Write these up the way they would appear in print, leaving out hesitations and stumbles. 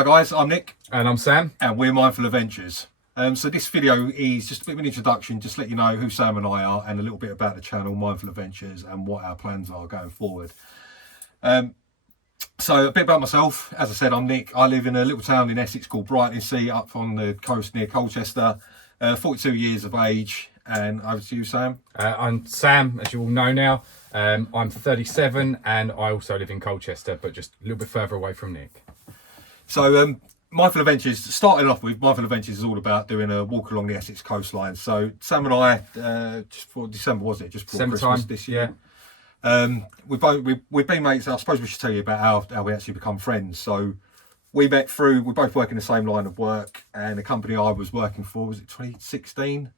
Hi guys, I'm Nick. And I'm Sam. And we're Mindful Adventures. So this video is just a bit of an introduction, just to let you know who Sam and I are and a little bit about the channel Mindful Adventures and what our plans are going forward. So a bit about myself. As I said, I'm Nick. I live in a little town in Essex called Brighton up on the coast near Colchester. 42 years of age. And over to you, Sam. I'm Sam, as you all know now. I'm 37 and I also live in Colchester, but just a little bit further away from Nick. So Mindful Adventures, starting off with, Mindful Adventures is all about doing a walk along the Essex coastline. So Sam and I, just for December, was it? Just before December Christmas time, this year. Yeah. We've been mates. I suppose we should tell you about how we actually become friends. So we both work in the same line of work, and the company I was working for, was it 2016?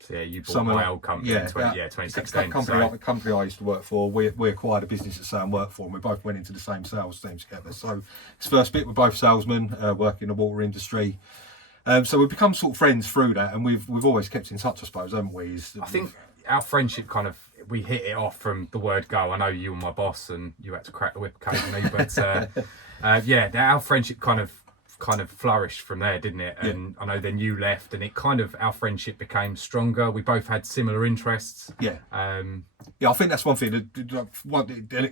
So yeah, you bought my old company in 2016. The company I used to work for, we acquired a business that Sam worked for, and we both went into the same sales team together. So this first bit, we're both salesmen, working in the water industry. So we've become sort of friends through that, and we've always kept in touch, I suppose, haven't we? I think our friendship we hit it off from the word go. I know you were my boss and you had to crack the whip occasionally, but our friendship kind of flourished from there, didn't it? And I know then you left, and our friendship became stronger. We both had similar interests. Yeah. I think that's one thing.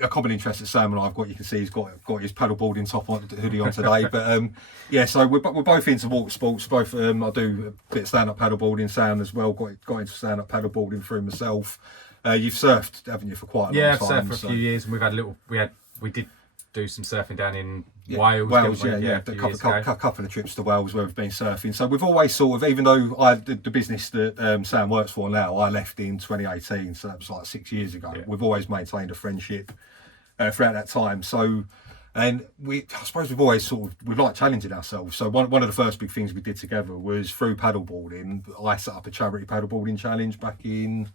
A common interest that Sam and I have got. You can see he's got his paddleboarding top on, hoodie on today. But so we're both into water sports. Both I do a bit of stand-up paddleboarding. Sam as well got into stand-up paddleboarding through myself. You've surfed, haven't you, for quite a long time? Yeah, I've surfed for a few years, and we've had we did do some surfing down in Wales. A couple of trips to Wales where we've been surfing. So we've always sort of, even though the business that Sam works for now, I left in 2018, so that was like 6 years ago. Yeah. We've always maintained a friendship throughout that time. So, and I suppose we've like challenging ourselves. So one of the first big things we did together was through paddleboarding. I set up a charity paddleboarding challenge back in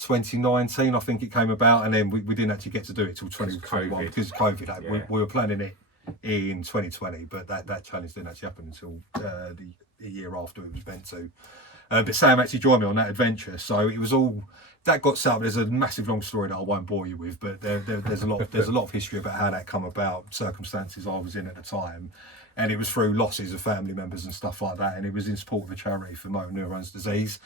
2019, I think it came about, and then we didn't actually get to do it till 2021 because of COVID. Yeah. We were planning it in 2020, but that challenge didn't actually happen until the year after it was meant to. But Sam actually joined me on that adventure, so it was all that got set up. There's a massive long story that I won't bore you with, but there's a lot of history about how that come about, circumstances I was in at the time, and it was through losses of family members and stuff like that, and it was in support of a charity for motor neurons disease.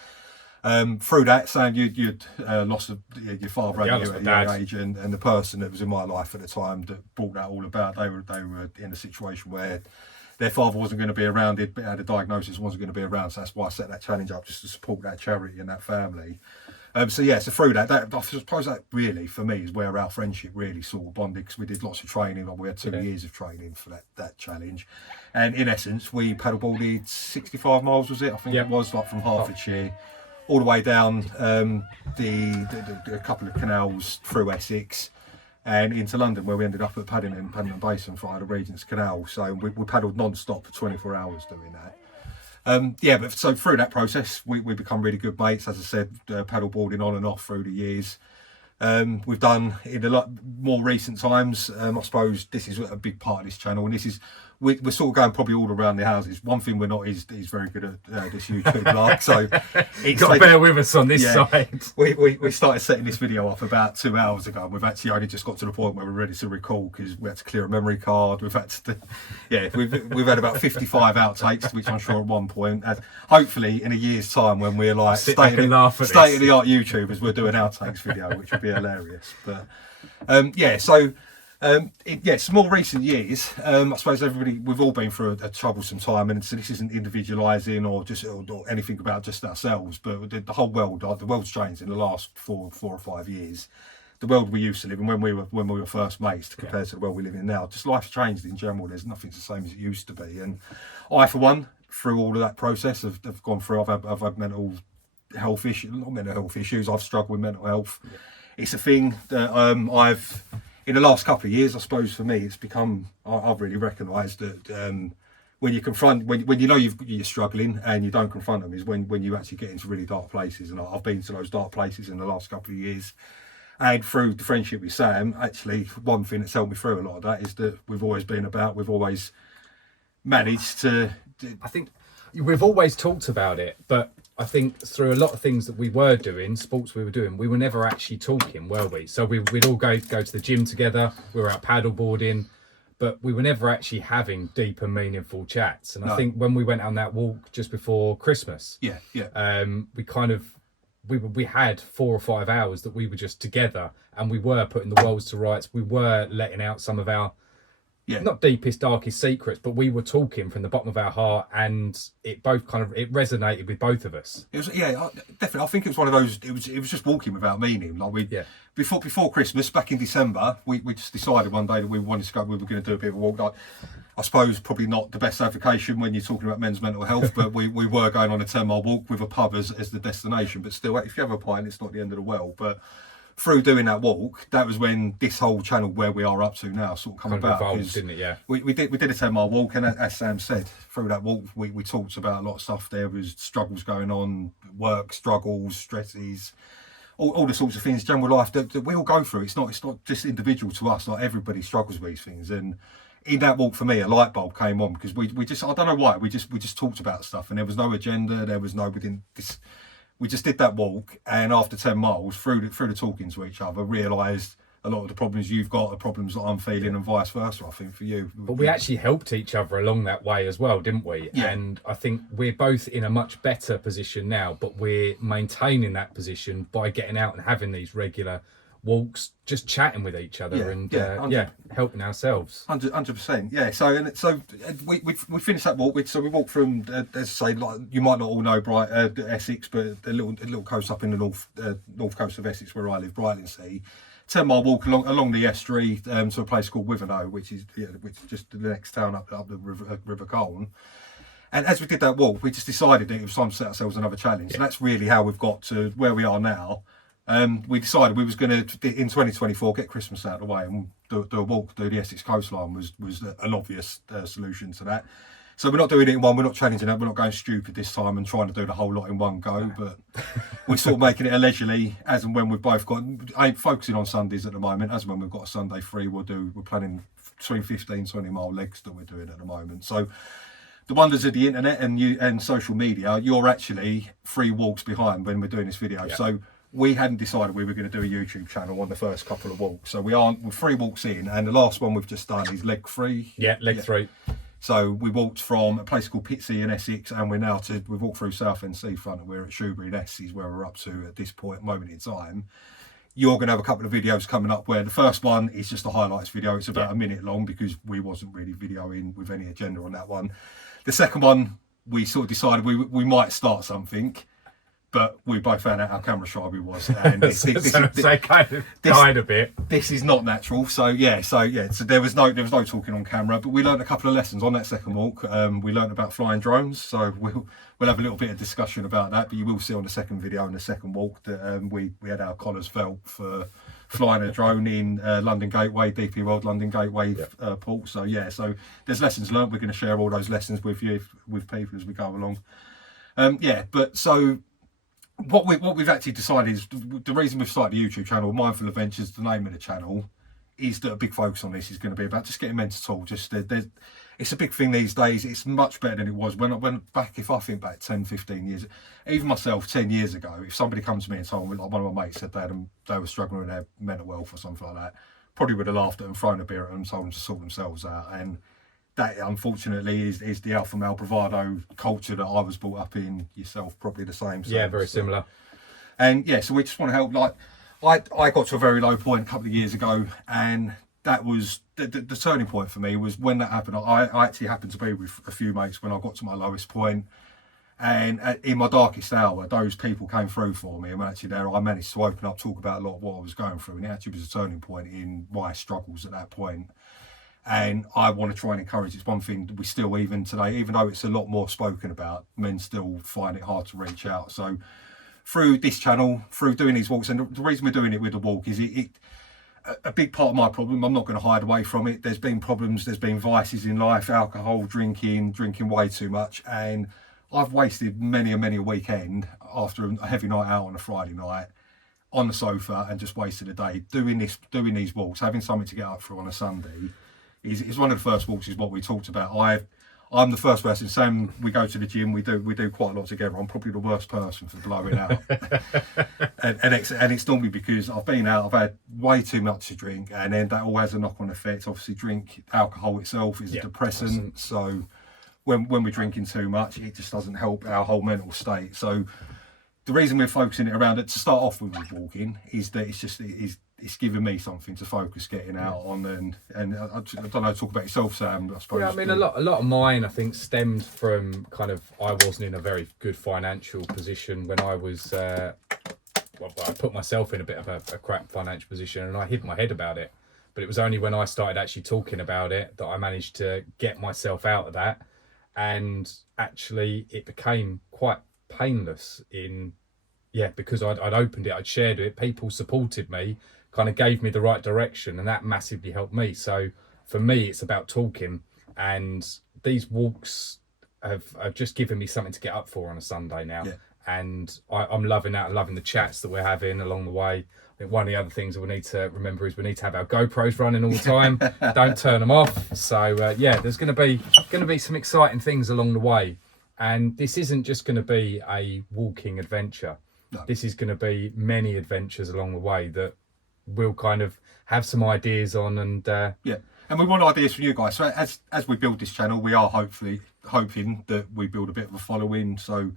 Through that, Sam, you'd lost your father at a young age, and the person that was in my life at the time that brought that all about, they were in a situation where their father wasn't going to be around, he'd had a diagnosis, wasn't going to be around, so that's why I set that challenge up, just to support that charity and that family. So through that I suppose that really, for me, is where our friendship really sort of bonded, because we did lots of training. We had 2 years of training for that challenge, and in essence, we paddleboarded 65 miles, was it? I think it was, like from Hertfordshire all the way down the couple of canals through Essex and into London, where we ended up at Paddington Basin via the Regent's Canal. So we paddled non-stop for 24 hours doing that. But so through that process, we become really good mates. As I said, paddleboarding on and off through the years. We've done in a lot more recent times. I suppose this is a big part of this channel, and this is we're sort of going probably all around the houses. One thing we're not is very good at this YouTube lark, so it's got to bear with us on this side. We started setting this video up about 2 hours ago, and we've actually only just got to the point where we're ready to record, because we had to clear a memory card. We've had to, we've had about 55 outtakes, which I'm sure at one point, hopefully in a year's time, when we're like state of the art YouTubers, we'll do an outtakes video, which would be hilarious. But some more recent years, I suppose we've all been through a troublesome time, and so this isn't individualising or anything about just ourselves, but the whole world, the world's changed in the last 4 or 5 years. The world we used to live in when we were first mates compared to the world we live in now, just life's changed in general. There's nothing the same as it used to be, and I, for one, through all of that process, have gone through. I've had mental health issues, not mental health issues. I've struggled with mental health. Yeah. It's a thing that in the last couple of years, I suppose for me, it's become, I've really recognised that when you confront, when you know you're struggling and you don't confront them, is when you actually get into really dark places. And I've been to those dark places in the last couple of years. And through the friendship with Sam, actually, one thing that's helped me through a lot of that is that we've always managed to... I think we've always talked about it, but I think through a lot of things that we were doing, sports we were doing, we were never actually talking, were we? So we'd all go to the gym together, we were out paddleboarding, but we were never actually having deep and meaningful chats. And I No. think when we went on that walk just before Christmas, we kind of we had 4 or 5 hours that we were just together, and we were putting the worlds to rights. We were letting out some of our not deepest, darkest secrets, but we were talking from the bottom of our heart, and it both kind of it resonated with both of us. It was definitely. I think it was one of those. It was just walking without meaning. Like before Christmas, back in December, we just decided one day that we wanted to go. We were going to do a bit of a walk. Like, I suppose probably not the best avocation when you're talking about men's mental health, but we were going on a 10-mile walk with a pub as the destination. But still, if you have a pint, it's not the end of the world. But through doing that walk, that was when this whole channel where we are up to now sort of come about. Evolved, didn't it? Yeah. We did a 10-mile walk, and as Sam said, through that walk we talked about a lot of stuff. There was struggles going on, work struggles, stresses, all the sorts of things, general life that we all go through. It's not just individual to us. Like, everybody struggles with these things. And in that walk, for me, a light bulb came on, because we just, I don't know why, we just talked about stuff, and there was no agenda. There was no within this. We just did that walk, and after 10 miles, through the talking to each other, realised a lot of the problems you've got are problems that I'm feeling, and vice versa, I think, for you. But we actually helped each other along that way as well, didn't we? Yeah. And I think we're both in a much better position now, but we're maintaining that position by getting out and having these regular walks, just chatting with each other, helping ourselves. 100%. Yeah. So we finished that walk. We walked from, as I say, like, you might not all know Essex, but a little coast up in the north coast of Essex where I live, Brightlingsea. 10-mile walk along the estuary to a place called Wivenhoe, which is just the next town up the River Colne. And as we did that walk, we just decided that it was time to set ourselves another challenge. And that's really how we've got to where we are now. We decided we was going to, in 2024, get Christmas out of the way and do a walk through the Essex coastline was an obvious solution to that. So we're not doing it in one, we're not challenging that, we're not going stupid this time and trying to do the whole lot in one go, but we're sort of making it leisurely as and when we've both got, ain't focusing on Sundays at the moment, as and when we've got a Sunday free, we're planning between 15-20-mile legs that we're doing at the moment. So the wonders of the internet and social media, you're actually 3 walks behind when we're doing this video. Yeah. So we hadn't decided we were going to do a YouTube channel on the first couple of walks. So we're 3 walks in, and the last one we've just done is leg 3. Yeah, leg 3. So we walked from a place called Pitsea in Essex, and we've walked through Southend Seafront, and we're at Shoebury in Essex, where we're up to at this moment in time. You're going to have a couple of videos coming up where the first one is just a highlights video. It's about a minute long, because we wasn't really videoing with any agenda on that one. The second one, we sort of decided we might start something, but we both found out how camera shy we was, and this kind of died a bit. This is not natural, so there was no talking on camera. But we learned a couple of lessons on that second walk. We learned about flying drones, so we'll have a little bit of discussion about that. But you will see on the second video and the second walk that we had our collars felt for flying a drone in London Gateway, DP World London Gateway port. So there's lessons learned. We're going to share all those lessons with people as we go along. What we've actually decided is the reason we've started the YouTube channel, Mindful Adventures, the name of the channel, is that a big focus on this is going to be about just getting men to talk. It's a big thing these days. It's much better than it was when I went back. If I think back 10, 15 years, even myself 10 years ago, if somebody comes to me and told me, like one of my mates said they were struggling with their mental health or something like that, probably would have laughed at them, thrown a beer at them, told them to sort themselves out. And that, unfortunately, is the alpha male bravado culture that I was brought up in. Yourself, probably the same. Yeah, very similar. And so we just want to help. Like, I got to a very low point a couple of years ago, and that was the turning point for me. Was when that happened. I actually happened to be with a few mates when I got to my lowest point, and in my darkest hour, those people came through for me. And actually, there I managed to open up, talk about a lot of what I was going through, and it actually was a turning point in my struggles at that point. And I want to try and encourage. It's one thing that we still, even today, even though it's a lot more spoken about, men still find it hard to reach out. So through this channel, through doing these walks, and the reason we're doing it with the walk is a big part of my problem. I'm not going to hide away from it. There's been problems, there's been vices in life, alcohol, drinking way too much, and I've wasted many a weekend after a heavy night out on a Friday night on the sofa and just wasted a day doing these walks, having something to get up for on a Sunday. Is one of the first walks is what we talked about. I'm the first person. Sam, we go to the gym. We do quite a lot together. I'm probably the worst person for blowing out, and it's normally because I've been out. I've had way too much to drink, and then that all has a knock-on effect. Obviously, alcohol itself is a depressant. So when we're drinking too much, it just doesn't help our whole mental state. So the reason we're focusing it around it to start off with walking is that it's giving me something to focus getting out on, and I don't know, talk about yourself, Sam, I suppose. Yeah, I mean, a lot of mine, I think, stemmed from kind of, I wasn't in a very good financial position when I was, I put myself in a bit of a crap financial position, and I hid my head about it. But it was only when I started actually talking about it that I managed to get myself out of that, and actually it became quite painless because I'd opened it, I'd shared it, people supported me, kind of gave me the right direction, and that massively helped me. So for me, it's about talking, and these walks have just given me something to get up for on a Sunday now. And I'm loving that. I'm loving the chats that we're having along the way. I think one of the other things that we need to remember is we need to have our GoPros running all the time. Don't turn them off. So there's going to be some exciting things along the way, and this isn't just going to be a walking adventure. No. This is going to be many adventures along the way that we'll kind of have some ideas on, and and we want ideas from you guys. So as we build this channel, we are hoping that we build a bit of a following. So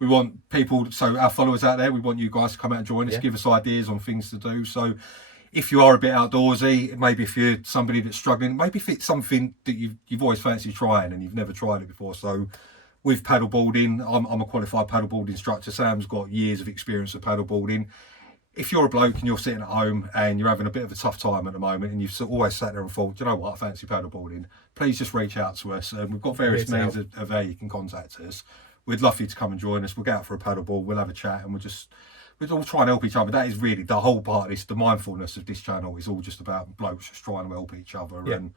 we want people, so our followers out there, we want you guys to come out and join us, give us ideas on things to do. So if you are a bit outdoorsy, maybe if you're somebody that's struggling, maybe if it's something that you've always fancied trying and you've never tried it before. So with paddleboarding, I'm a qualified paddleboard instructor. Sam's got years of experience of paddleboarding. If you're a bloke and you're sitting at home and you're having a bit of a tough time at the moment, and you've always sat there and thought, do you know what, I fancy paddleboarding, please just reach out to us. And we've got various means of how you can contact us. We'd love you to come and join us. We'll get out for a paddleboard, we'll have a chat, and we'll all try and help each other. That is really the whole part of this, the mindfulness of this channel is all just about blokes just trying to help each other. And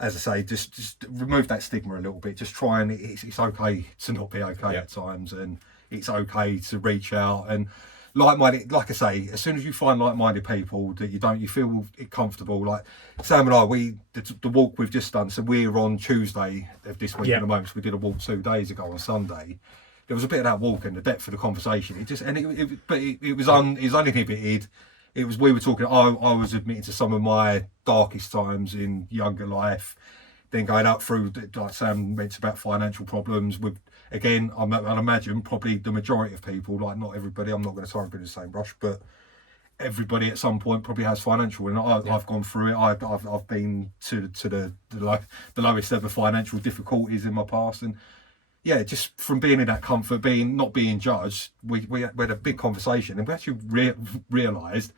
as I say, just remove that stigma a little bit. Just try and it's okay to not be okay at times, and it's okay to reach out. And like-minded, like I say, as soon as you find like-minded people that you feel comfortable, like Sam and I, the walk we've just done, so we're on Tuesday of this week at the moment, so we did a walk 2 days ago on Sunday. There was a bit of that walk and the depth of the conversation. It was uninhibited. We were talking, I was admitting to some of my darkest times in younger life, then going up through, like Sam mentioned, about financial problems with, again, I'd imagine probably the majority of people, like not everybody, I'm not going to tie everybody in the same brush, but everybody at some point probably has financial, and I've gone through it. I've been to the lowest ever financial difficulties in my past, and just from being in that comfort, not being judged, we had a big conversation, and we actually realised,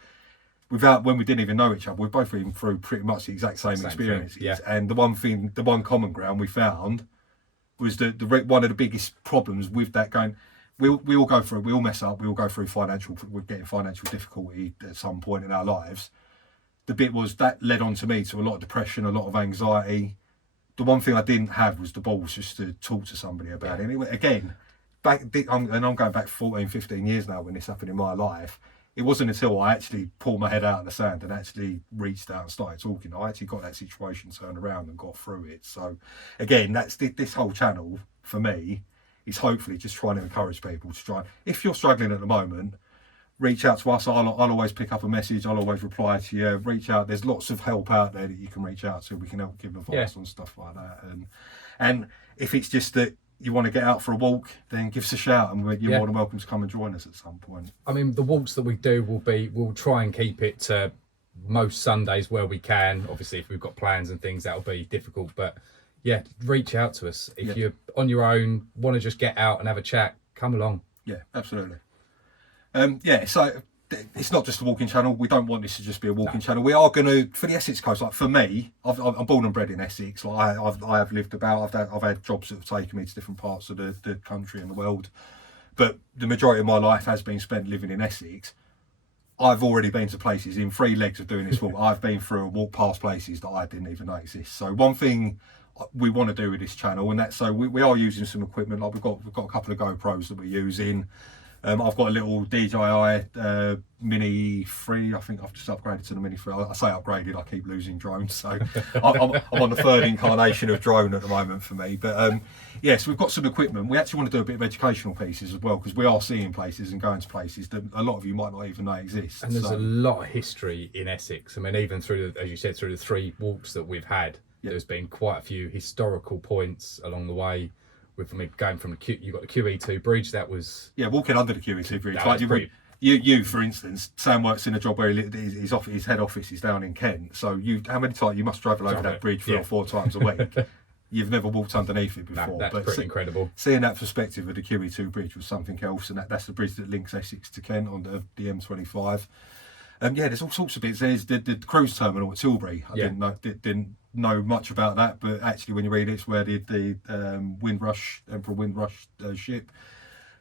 when we didn't even know each other, we've both been through pretty much the exact same experiences. And the one common ground we found was that one of the biggest problems with that going, we all go through, we all mess up, we all go through we're getting financial difficulty at some point in our lives. The bit was that led on to me to a lot of depression, a lot of anxiety. The one thing I didn't have was the balls just to talk to somebody about it. And again, I'm going back 14, 15 years now when this happened in my life. It wasn't until I actually pulled my head out of the sand and actually reached out and started talking, I actually got that situation turned around and got through it. So again, that's this whole channel for me is hopefully just trying to encourage people to try. If you're struggling at the moment, reach out to us. I'll always pick up a message. I'll always reply to you. Reach out. There's lots of help out there that you can reach out to. We can help give advice on stuff like that. And if it's just that you want to get out for a walk, then give us a shout, and you're more than welcome to come and join us at some point. I mean, the walks that we do we'll try and keep it to most Sundays where we can. Obviously, if we've got plans and things, that'll be difficult. But reach out to us. If you're on your own, want to just get out and have a chat, come along. Yeah, absolutely. So it's not just a walking channel. We don't want this to just be a walking channel. We are going to, for the Essex coast, like for me, I'm born and bred in Essex. Like I have lived about, I've had jobs that have taken me to different parts of the country and the world. But the majority of my life has been spent living in Essex. I've already been to places in 3 legs of doing this walk. I've been through and walked past places that I didn't even know exist. So one thing we want to do with this channel, and that's, so we are using some equipment. Like we've got a couple of GoPros that we're using. I've got a little DJI Mini 3. I think I've just upgraded to the Mini 3. I say upgraded, I keep losing drones. So I'm on the third incarnation of drone at the moment for me. But yeah, so we've got some equipment. We actually want to do a bit of educational pieces as well, because we are seeing places and going to places that a lot of you might not even know exist. And there's a lot of history in Essex. I mean, even through, as you said, through the 3 walks that we've had, there's been quite a few historical points along the way. With going from you've got the QE2 bridge, that was walking under the QE2 bridge. Like you for instance, Sam works in a job where his head office is down in Kent. So how many times you must travel over that bridge 3 or 4 times a week? You've never walked underneath it before. That's pretty incredible. Seeing that perspective of the QE2 bridge was something else, and that's the bridge that links Essex to Kent on the M25. There's all sorts of bits. There's the cruise terminal at Tilbury. I didn't know much about that, but actually when you read it's where the Emperor Windrush ship,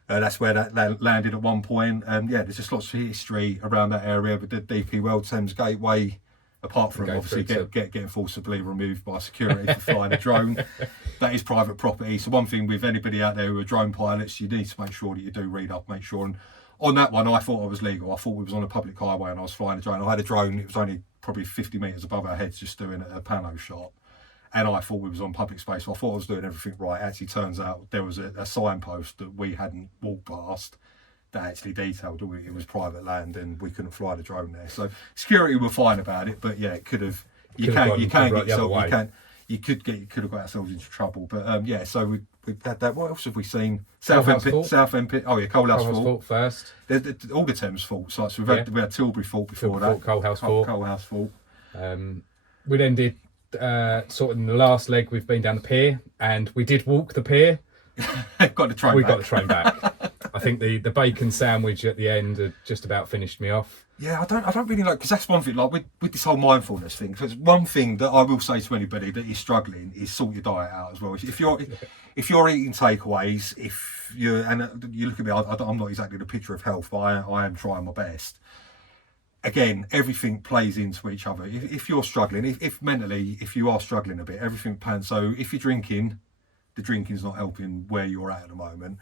that's where that landed at one point. There's just lots of history around that area. But the DP World Thames Gateway, apart from obviously getting forcibly removed by security for flying a drone, that is private property. So one thing with anybody out there who are drone pilots, you need to make sure that you do read up, make sure. And on that one, I thought I was legal. I thought we was on a public highway and I was flying a drone. I had a drone, it was only probably 50 metres above our heads, just doing a pano shot. And I thought we was on public space, so I thought I was doing everything right. Actually, turns out there was a signpost that we hadn't walked past that actually detailed it was private land and we couldn't fly the drone there. So security were fine about it, but yeah, it could have. You could have got ourselves into trouble. But so we've had that. What else have we seen? Southend. Oh yeah, Coalhouse Fort first. All the Thames Fort sites. We had Tilbury Fort before that. Coalhouse Fort. We then did sort of in the last leg. We've been down the pier and we did walk the pier. got the train back. I think the bacon sandwich at the end had just about finished me off. Yeah, I don't really know, because that's one thing, like with this whole mindfulness thing, because one thing that I will say to anybody that is struggling is sort your diet out as well. If you're eating takeaways, you look at me, I'm not exactly the picture of health, but I am trying my best. Again, everything plays into each other. If you're struggling, if mentally, if you are struggling a bit, everything pans. So if you're drinking, the drinking's not helping where you're at the moment.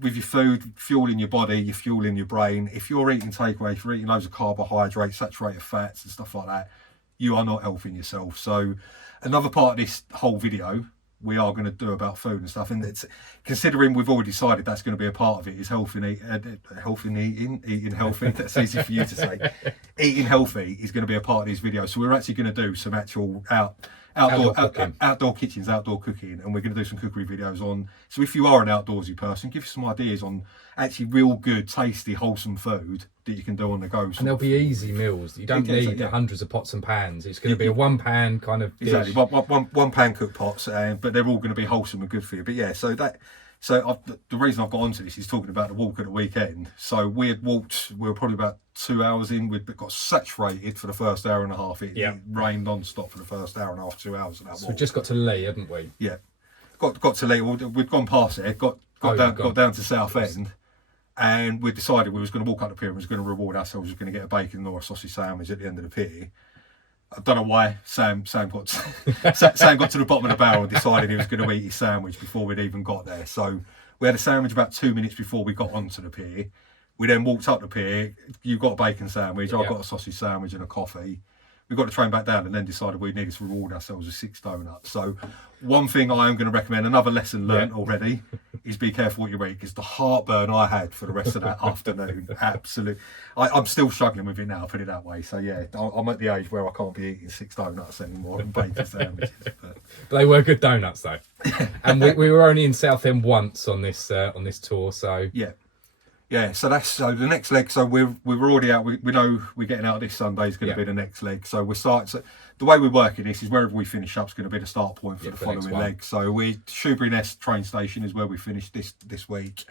With your food, fueling your body, your fuel in your brain. If you're eating takeaway, if you're eating loads of carbohydrates, saturated fats and stuff like that, you are not helping yourself. So another part of this whole video we are going to do about food and stuff, and it's considering we've already decided that's going to be a part of it, is eating healthy. That's easy for you to say. Eating healthy is going to be a part of these videos. So we're actually going to do some actual outdoor kitchens, outdoor cooking, and we're going to do some cookery videos on. So if you are an outdoorsy person, give us some ideas on actually real good, tasty, wholesome food that you can do on the go. And there'll be easy meals. You don't need hundreds of pots and pans. It's going to be a one pan kind of dish. Exactly, one pan cooked pots, but they're all going to be wholesome and good for you. But yeah, the reason I've got onto this is talking about the walk at the weekend. So we were probably about 2 hours in. We'd got saturated for the first hour and a half. It rained non-stop for the first hour and a half, 2 hours of that walk. We just got to Lee, hadn't we? Yeah, got to Lee. We'd gone past there, got down to Southend, and we decided we was going to walk up the pier and was going to reward ourselves. We was going to get a bacon or a sausage sandwich at the end of the pier. I don't know why Sam got to the bottom of the barrel and decided he was going to eat his sandwich before we'd even got there. So we had a sandwich about 2 minutes before we got onto the pier. We then walked up the pier. You got a bacon sandwich. I got a sausage sandwich and a coffee. We got the train back down and then decided we needed to reward ourselves with 6 donuts. So one thing I am going to recommend, another lesson learned already, is be careful what you eat, because the heartburn I had for the rest of that afternoon, absolute. I'm still struggling with it now, put it that way. So yeah, I'm at the age where I can't be eating 6 donuts anymore and bacon sandwiches. But they were good donuts though. And we were only in Southend once on this tour, so yeah, so the next leg. So we were already out. We know we're getting out this Sunday is going to be the next leg. So we're starting. So the way we're working this is wherever we finish up is going to be the start point for the following leg. So Shoebury Nest train station is where we finished this week.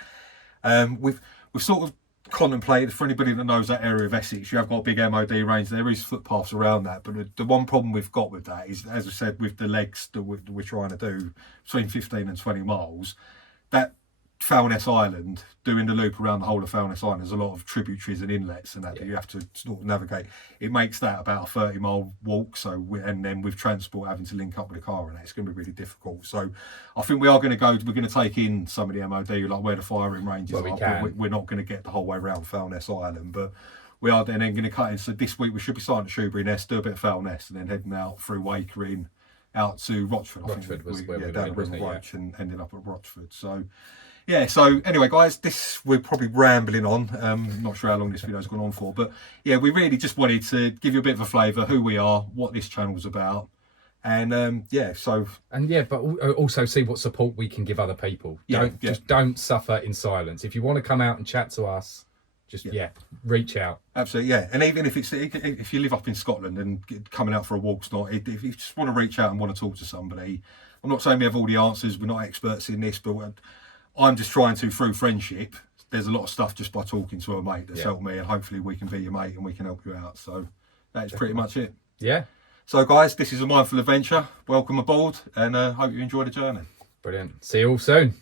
We've sort of contemplated, for anybody that knows that area of Essex, you have got a big MOD range. There is footpaths around that, but the one problem we've got with that is, as I said, with the legs that we're trying to do between 15 and 20 miles, that Foulness Island, doing the loop around the whole of Foulness Island, there's a lot of tributaries and inlets and that you have to sort of navigate. It makes that about a 30-mile walk. And then with transport having to link up with a car and that, it's going to be really difficult. So I think we are going to go. We're going to take in some of the MOD, like where the firing ranges are. We're not going to get the whole way around Foulness Island, but we are then going to cut in. So this week we should be starting at Shoebury Nest, do a bit of Foulness, and then heading out through Wakering out to Rochford. Rochford was where we down went, the River wasn't it? Roach and ended up at Rochford. So yeah, so anyway guys, we're probably rambling on. Not sure how long this video's gone on for, but yeah, we really just wanted to give you a bit of a flavour, who we are, what this channel's about. And but also see what support we can give other people. Just don't suffer in silence. If you want to come out and chat to us, just reach out. Absolutely, yeah. And even if you live up in Scotland and coming out for a walk's not, if you just want to reach out and want to talk to somebody, I'm not saying we have all the answers. We're not experts in this, but I'm just trying to, through friendship, there's a lot of stuff just by talking to a mate that's helped me, and hopefully we can be your mate and we can help you out. So that's pretty much it. Yeah. So guys, this is a mindful adventure. Welcome aboard, and hope you enjoy the journey. Brilliant. See you all soon.